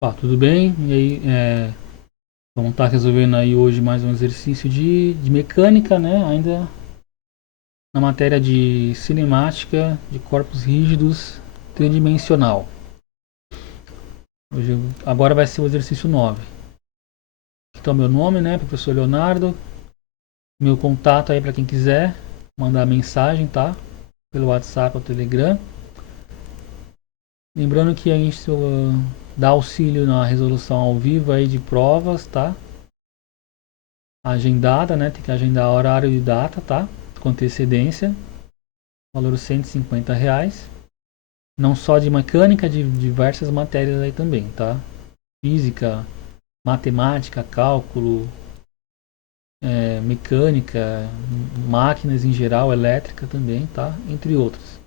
Tudo bem? E aí, vamos estar resolvendo aí hoje mais um exercício de mecânica, né? Ainda na matéria de cinemática de corpos rígidos tridimensional. Agora vai ser o exercício 9. Aqui está o meu nome, né? Professor Leonardo. Meu contato aí para quem quiser mandar mensagem, tá? Pelo WhatsApp ou Telegram. Lembrando que a gente dá auxílio na resolução ao vivo aí de provas, tá? Agendada, né? Tem que agendar horário e data, tá? Com antecedência. Valor R$ 150. Não só de mecânica, de diversas matérias aí também, tá? Física, matemática, cálculo, mecânica, máquinas em geral, elétrica também, tá? Entre outros.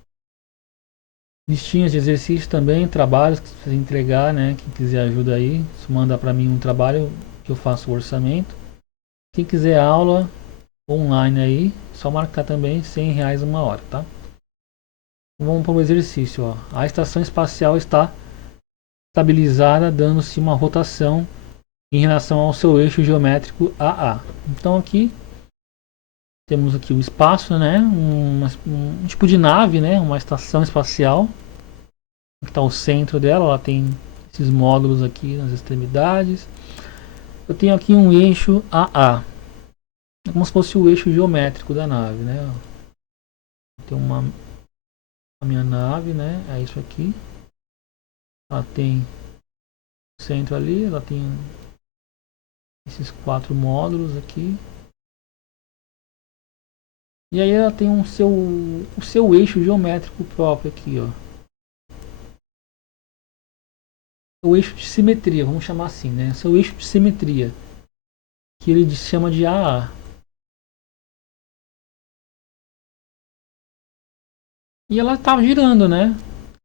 Listinhas de exercícios também, trabalhos que você entregar, né? Quem quiser ajuda aí, se manda para mim um trabalho que eu faço o orçamento. Quem quiser aula online aí, só marcar também R$ 100 uma hora, tá? Vamos para o exercício. Ó. A estação espacial está estabilizada, dando-se uma rotação em relação ao seu eixo geométrico AA. Então aqui temos aqui o espaço, né? Um tipo de nave, né? Uma estação espacial. Aqui está o centro dela, ela tem esses módulos aqui nas extremidades. Eu tenho aqui um eixo AA, é como se fosse o eixo geométrico da nave, né? Tem a minha nave, né? É isso aqui. Ela tem o centro ali, ela tem esses 4 módulos aqui. E aí ela tem o seu eixo geométrico próprio aqui, ó. O eixo de simetria, vamos chamar assim, né? Seu eixo de simetria, que ele chama de AA. E ela está girando, né?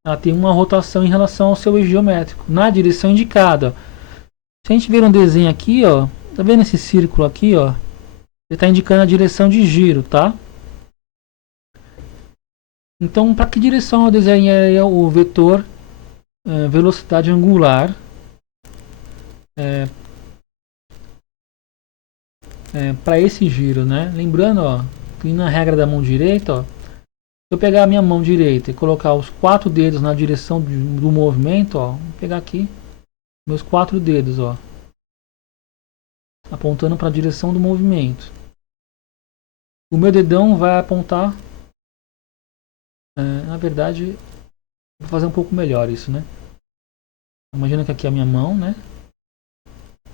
Ela tem uma rotação em relação ao seu eixo geométrico, na direção indicada. Se a gente ver um desenho aqui, ó, tá vendo esse círculo aqui, ó? Ele está indicando a direção de giro, tá? Então, para que direção eu desenhei o vetor velocidade angular para esse giro, né? Lembrando, ó, que na regra da mão direita, ó, se eu pegar a minha mão direita e colocar os 4 dedos na direção do movimento, ó, vou pegar aqui meus 4 dedos, ó, apontando para a direção do movimento. O meu dedão vai apontar, na verdade, vou fazer um pouco melhor isso, né? Imagina que aqui é a minha mão, né?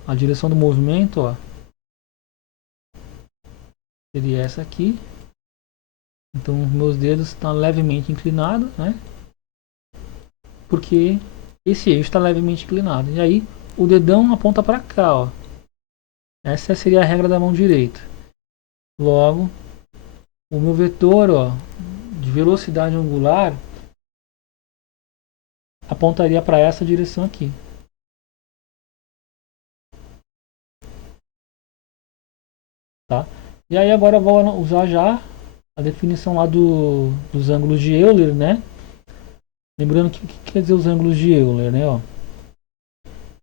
A direção do movimento, ó, seria essa aqui. Então, meus dedos estão levemente inclinados, né? Porque esse eixo está levemente inclinado. E aí, o dedão aponta para cá, ó. Essa seria a regra da mão direita. Logo, o meu vetor, ó, de velocidade angular apontaria para essa direção aqui. Tá? E aí agora eu vou usar já a definição lá dos ângulos de Euler, né? Lembrando que o que quer dizer os ângulos de Euler, né? Ó,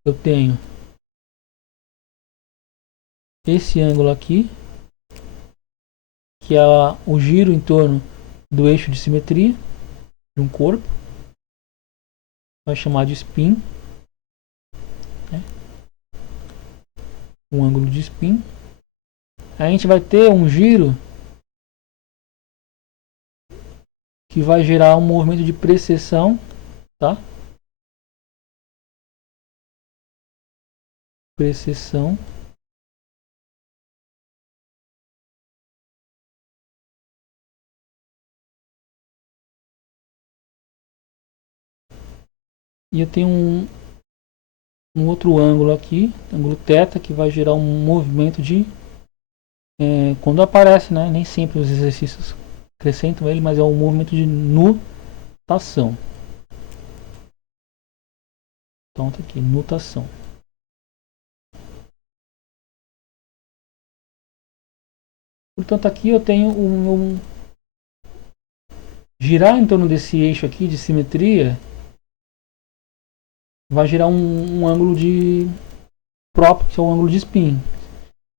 eu tenho esse ângulo aqui, que é o giro em torno do eixo de simetria de um corpo, vai chamar de spin, né? Um ângulo de spin. A gente vai ter um giro que vai gerar um movimento de precessão, tá? Precessão. E eu tenho um outro ângulo aqui, ângulo θ, que vai gerar um movimento de quando aparece, né? Nem sempre os exercícios acrescentam ele, mas é um movimento de nutação. Então tá aqui, nutação. Portanto, aqui eu tenho girar em torno desse eixo aqui de simetria vai gerar um ângulo de próprio, que é o ângulo de spin.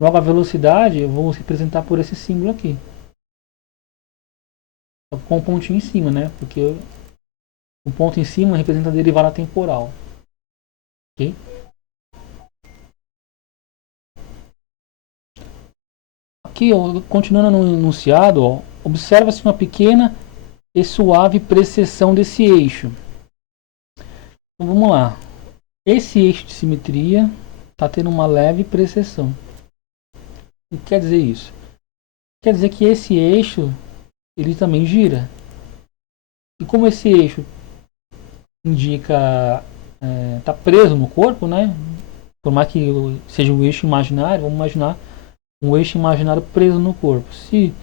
Logo a velocidade eu vou representar por esse símbolo aqui. Com um pontinho em cima, né? Porque o ponto em cima representa a derivada temporal. Ok? Aqui, ó, continuando no enunciado, observa-se uma pequena e suave precessão desse eixo. Então vamos lá. Esse eixo de simetria está tendo uma leve precessão. O que quer dizer isso? Quer dizer que esse eixo ele também gira. E como esse eixo indica está preso no corpo, né? Por mais que seja um eixo imaginário, vamos imaginar um eixo imaginário preso no corpo. Se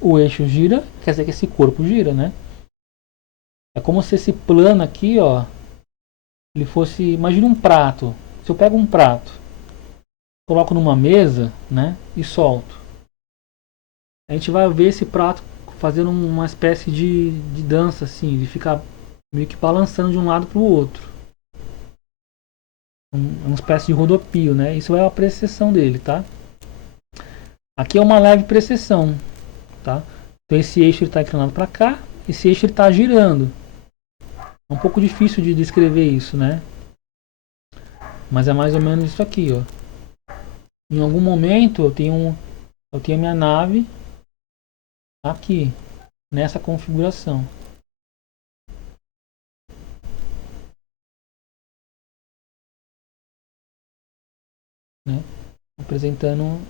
o eixo gira, quer dizer que esse corpo gira, né? É como se esse plano aqui, ó, ele fosse, imagina um prato. Se eu pego um prato, coloco numa mesa, né, e solto, a gente vai ver esse prato fazendo uma espécie de dança, assim, ele fica meio que balançando de um lado para o outro. Uma espécie de rodopio, né? Isso é a precessão dele, tá? Aqui é uma leve precessão, tá? Então esse eixo está inclinado para cá, esse eixo está girando. É um pouco difícil de descrever isso, né? Mas é mais ou menos isso aqui, ó. Em algum momento eu tenho a minha nave aqui, nessa configuração. Né? Apresentando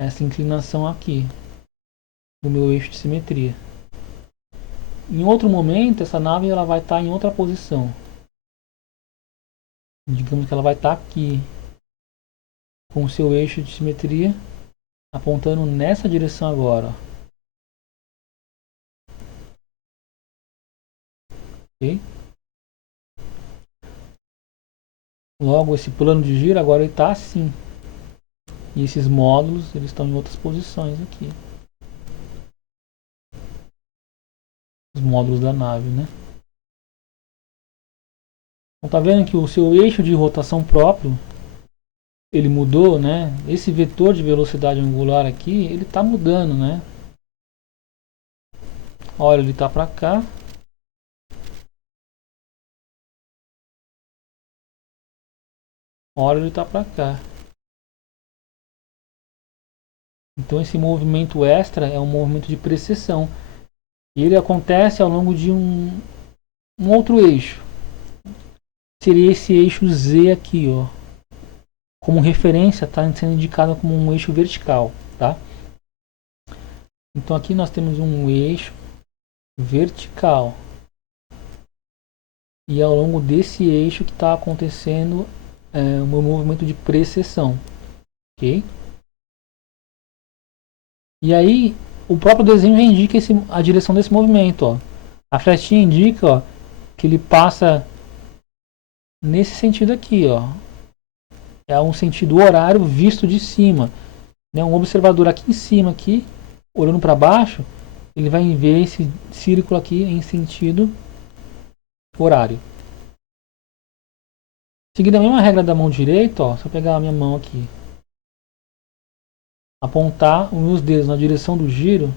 essa inclinação aqui do meu eixo de simetria. Em outro momento, essa nave ela vai estar em outra posição. Digamos que ela vai estar aqui, com o seu eixo de simetria apontando nessa direção agora. Ok? Logo, esse plano de giro agora está assim. E esses módulos eles estão em outras posições aqui. Os módulos da nave, né? Então tá vendo que o seu eixo de rotação próprio ele mudou, né? Esse vetor de velocidade angular aqui, ele está mudando, né? Olha, ele está para cá. Olha, ele está para cá. Então esse movimento extra é um movimento de precessão. E ele acontece ao longo de um outro eixo. Seria esse eixo Z aqui, ó. Como referência, está sendo indicado como um eixo vertical, tá? Então aqui nós temos um eixo vertical. E ao longo desse eixo que está acontecendo o meu movimento de precessão. Ok? E aí, o próprio desenho já indica a direção desse movimento. Ó. A flechinha indica ó, que ele passa nesse sentido aqui. Ó. É um sentido horário visto de cima. Né? Um observador aqui em cima, aqui, olhando para baixo, ele vai ver esse círculo aqui em sentido horário. Seguindo a mesma regra da mão direita, ó, se eu pegar a minha mão aqui, apontar os meus dedos na direção do giro,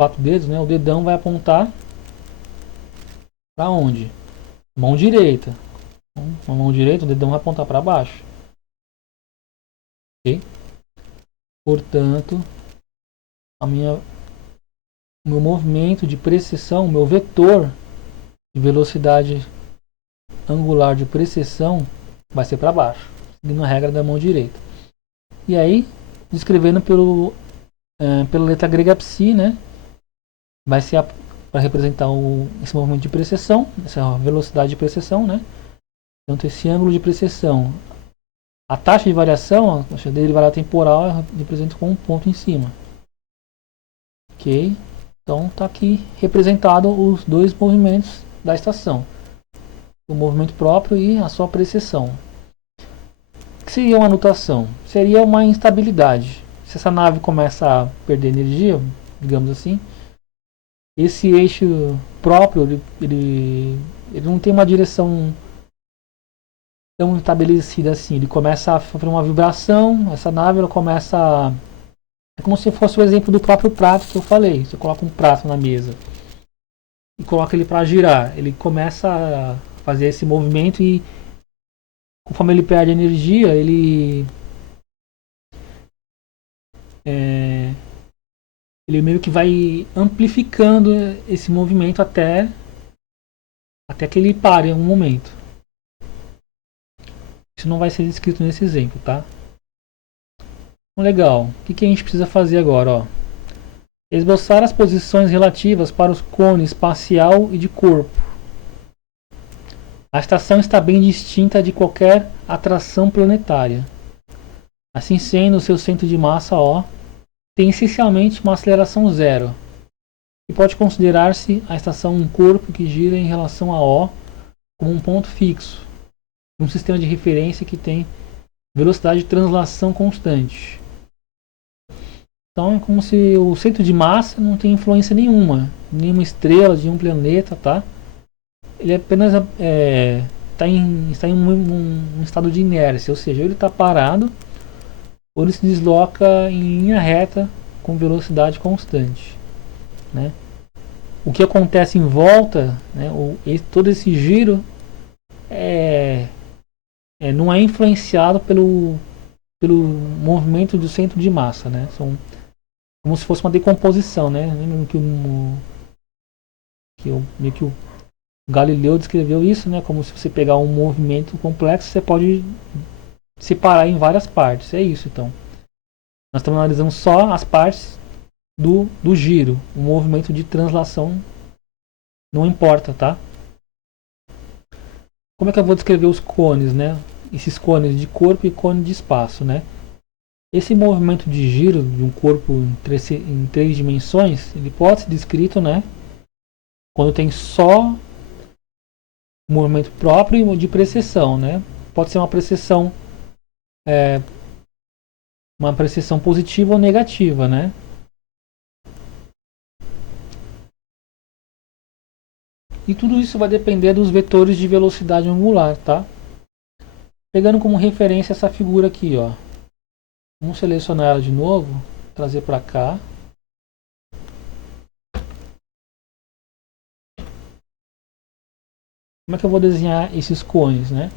4 dedos, né? O dedão vai apontar para onde? Mão direita. Com a mão direita, o dedão vai apontar para baixo. Ok? Portanto, o meu movimento de precessão, o meu vetor de velocidade angular de precessão vai ser para baixo, seguindo a regra da mão direita. E aí, descrevendo pela letra grega psi, né? Vai ser para representar esse movimento de precessão, essa velocidade de precessão, né? Então, esse ângulo de precessão, a taxa de variação, a taxa de derivada temporal, representa com um ponto em cima. Ok? Então, está aqui representado os dois movimentos da estação. O movimento próprio e a sua precessão. O que seria uma nutação? Seria uma instabilidade. Se essa nave começa a perder energia, digamos assim, esse eixo próprio, ele não tem uma direção tão estabelecida assim. Ele começa a fazer uma vibração, essa nave ela começa a... É como se fosse o exemplo do próprio prato que eu falei. Você coloca um prato na mesa e coloca ele para girar. Ele começa a fazer esse movimento e conforme ele perde energia, é, ele meio que vai amplificando esse movimento até que ele pare em um momento. Isso não vai ser descrito nesse exemplo, tá? Legal. O que a gente precisa fazer agora? Ó? Esboçar as posições relativas para os cones espacial e de corpo. A estação está bem distinta de qualquer atração planetária. Assim sendo, o seu centro de massa O tem essencialmente uma aceleração zero, e pode considerar-se a estação um corpo que gira em relação a O como um ponto fixo, um sistema de referência que tem velocidade de translação constante. Então é como se o centro de massa não tem influência nenhuma estrela, de um planeta, tá? Ele apenas está em um estado de inércia, ou seja, ele está parado ou ele se desloca em linha reta com velocidade constante, né? O que acontece em volta, né, todo esse giro não é influenciado pelo movimento do centro de massa, né? São como se fosse uma decomposição, né? Lembra que o Galileu descreveu isso, né? Como se você pegar um movimento complexo, você pode separar em várias partes. É isso, então. Nós estamos analisando só as partes do giro. O movimento de translação não importa, tá? Como é que eu vou descrever os cones, né? Esses cones de corpo e cone de espaço, né? Esse movimento de giro de um corpo em três dimensões, ele pode ser descrito, né? Quando tem só movimento próprio e de precessão, né? Pode ser uma precessão positiva ou negativa, né? E tudo isso vai depender dos vetores de velocidade angular, tá? Pegando como referência essa figura aqui, ó. Vamos selecionar ela de novo, trazer para cá. Como é que eu vou desenhar esses cones, né?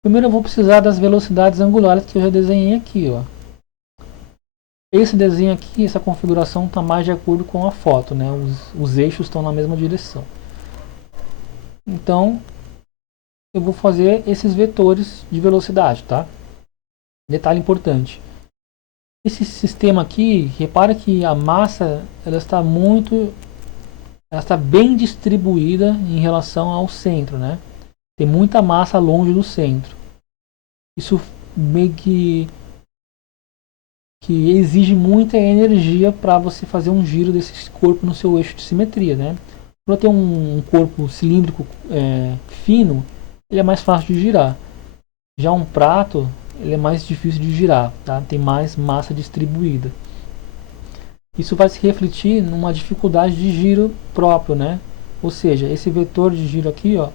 Primeiro eu vou precisar das velocidades angulares que eu já desenhei aqui, ó. Esse desenho aqui, essa configuração está mais de acordo com a foto, né? Os eixos estão na mesma direção. Então, eu vou fazer esses vetores de velocidade, tá? Detalhe importante. Esse sistema aqui, repara que a massa ela está bem distribuída em relação ao centro, né? Tem muita massa longe do centro. Isso meio que exige muita energia para você fazer um giro desse corpo no seu eixo de simetria, né? Para ter um corpo cilíndrico fino, ele é mais fácil de girar. Já um prato, ele é mais difícil de girar, tá? Tem mais massa distribuída. Isso vai se refletir numa dificuldade de giro próprio, né? Ou seja, esse vetor de giro aqui, ó,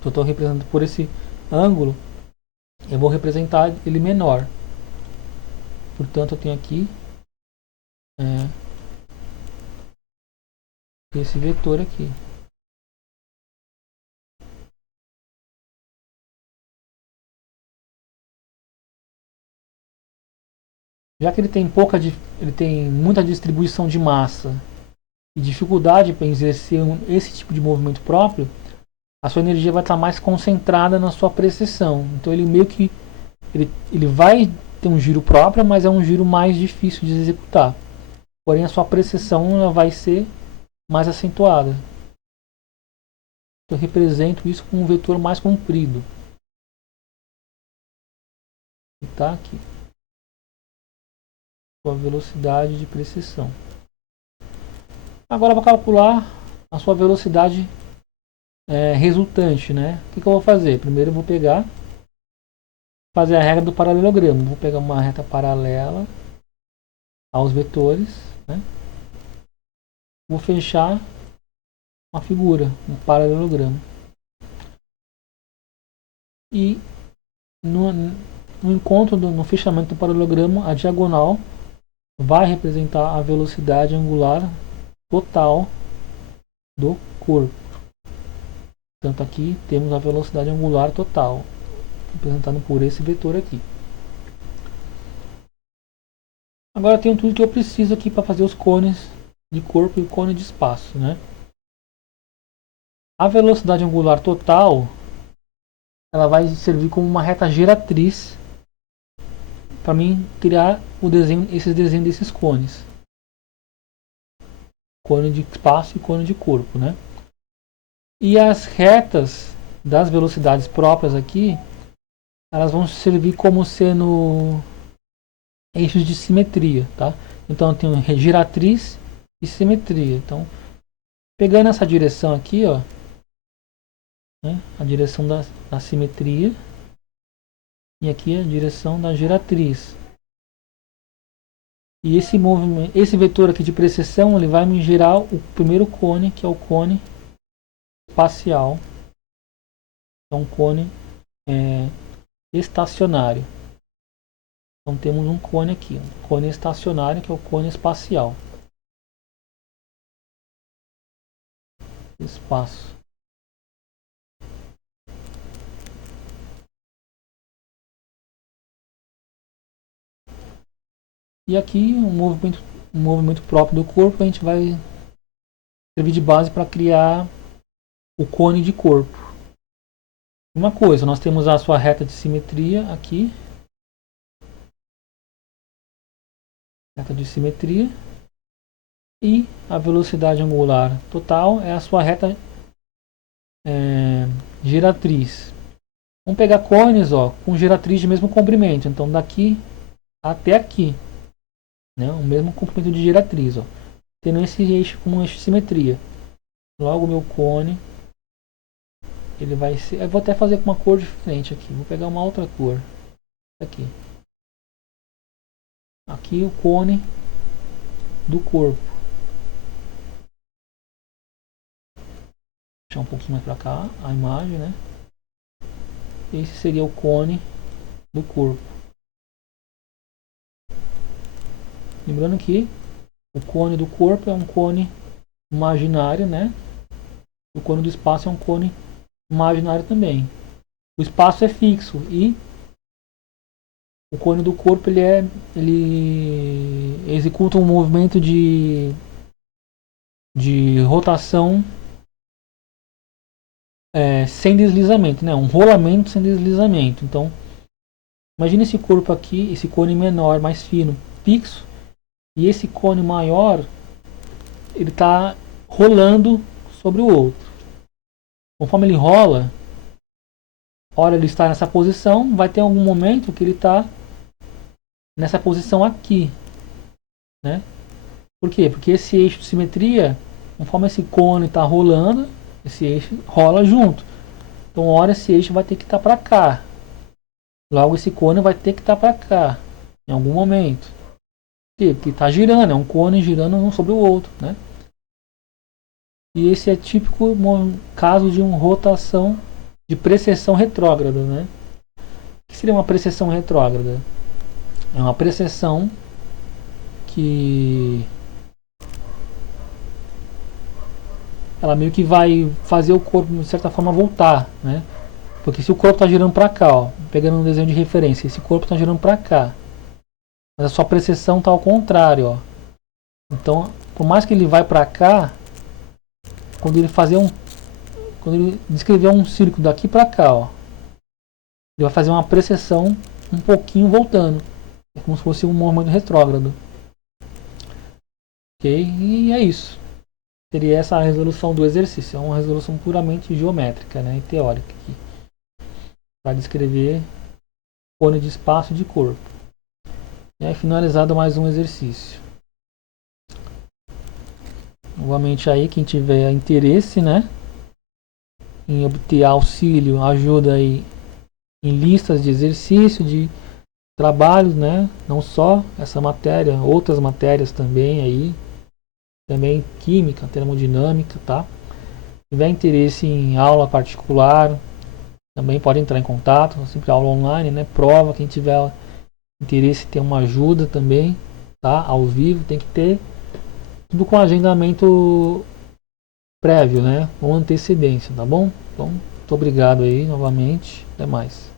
que eu estou representando por esse ângulo, eu vou representar ele menor. Portanto, eu tenho aqui esse vetor aqui. Já que ele tem muita distribuição de massa e dificuldade para exercer esse tipo de movimento próprio, a sua energia vai estar mais concentrada na sua precessão. Então ele meio que ele vai ter um giro próprio, mas é um giro mais difícil de executar. Porém a sua precessão ela vai ser mais acentuada. Eu represento isso com um vetor mais comprido. E está aqui. A velocidade de precessão. Agora eu vou calcular a sua velocidade resultante, né? O que eu vou fazer? Primeiro eu vou fazer a regra do paralelogramo. Vou pegar uma reta paralela aos vetores, né? vou fechar uma figura, um paralelogramo. E no encontro, no fechamento do paralelogramo, a diagonal vai representar a velocidade angular total do corpo. Portanto, aqui temos a velocidade angular total, representado por esse vetor aqui. Agora tenho tudo que eu preciso aqui para fazer os cones de corpo e o cone de espaço, né? A velocidade angular total, ela vai servir como uma reta geratriz para mim criar o desenho, esses desenhos desses cones. Cone de espaço e cone de corpo, né? E as retas das velocidades próprias aqui, elas vão servir como sendo eixos de simetria, tá? Então eu tenho geratriz e simetria. Então, pegando essa direção aqui, ó, né, a direção da simetria, e aqui a direção da geratriz. E esse movimento, esse vetor aqui de precessão, ele vai me gerar o primeiro cone, que é o cone espacial. É um cone estacionário. Então temos um cone aqui, um cone estacionário, que é o cone espacial. Espaço. E aqui um movimento próprio do corpo, a gente vai servir de base para criar o cone de corpo. Uma coisa, nós temos a sua reta de simetria aqui. Reta de simetria. E a velocidade angular total é a sua reta geratriz. Vamos pegar cones, ó, com geratriz de mesmo comprimento. Então daqui até aqui, né, o mesmo comprimento de geratriz, ó, tendo esse eixo como eixo de simetria. Logo o meu cone, ele vai ser... Eu vou até fazer com uma cor diferente aqui. Vou pegar uma outra cor. Aqui. Aqui o cone do corpo. Deixar um pouquinho mais para cá a imagem, né? Esse seria o cone do corpo. Lembrando que o cone do corpo é um cone imaginário, né? O cone do espaço é um cone imaginário também. O espaço é fixo e o cone do corpo ele executa um movimento de rotação sem deslizamento, né? Um rolamento sem deslizamento. Então, imagine esse corpo aqui, esse cone menor, mais fino, fixo, e esse cone maior, ele está rolando sobre o outro. Conforme ele rola, hora ele está nessa posição, vai ter algum momento que ele está nessa posição aqui, né? Por quê? Porque esse eixo de simetria, conforme esse cone está rolando, esse eixo rola junto. Então, hora esse eixo vai ter que estar para cá. Logo, esse cone vai ter que estar para cá, em algum momento. Por quê? Porque está girando, é um cone girando um sobre o outro, né? E esse é típico caso de uma rotação de precessão retrógrada, né? O que seria uma precessão retrógrada? É uma precessão que ela meio que vai fazer o corpo de certa forma voltar, né? Porque se o corpo está girando para cá, ó, pegando um desenho de referência, esse corpo está girando para cá, mas a sua precessão está ao contrário, ó. Então, por mais que ele vai para cá, quando ele descrever um círculo daqui para cá, ó, ele vai fazer uma precessão um pouquinho voltando, é como se fosse um movimento retrógrado. Ok? E é isso. Seria essa a resolução do exercício. É uma resolução puramente geométrica, né, e teórica aqui, para descrever cone de espaço de corpo. E aí, finalizado mais um exercício. Novamente aí, quem tiver interesse, né, em obter auxílio, ajuda aí em listas de exercício, de trabalhos, né, não só essa matéria, outras matérias também aí, também química, termodinâmica, tá? Se tiver interesse em aula particular, também pode entrar em contato, sempre aula online, né? Prova, quem tiver interesse em ter uma ajuda também, tá? Ao vivo, tem que ter tudo com agendamento prévio, né? Com antecedência, tá bom? Então, muito obrigado aí novamente, até mais.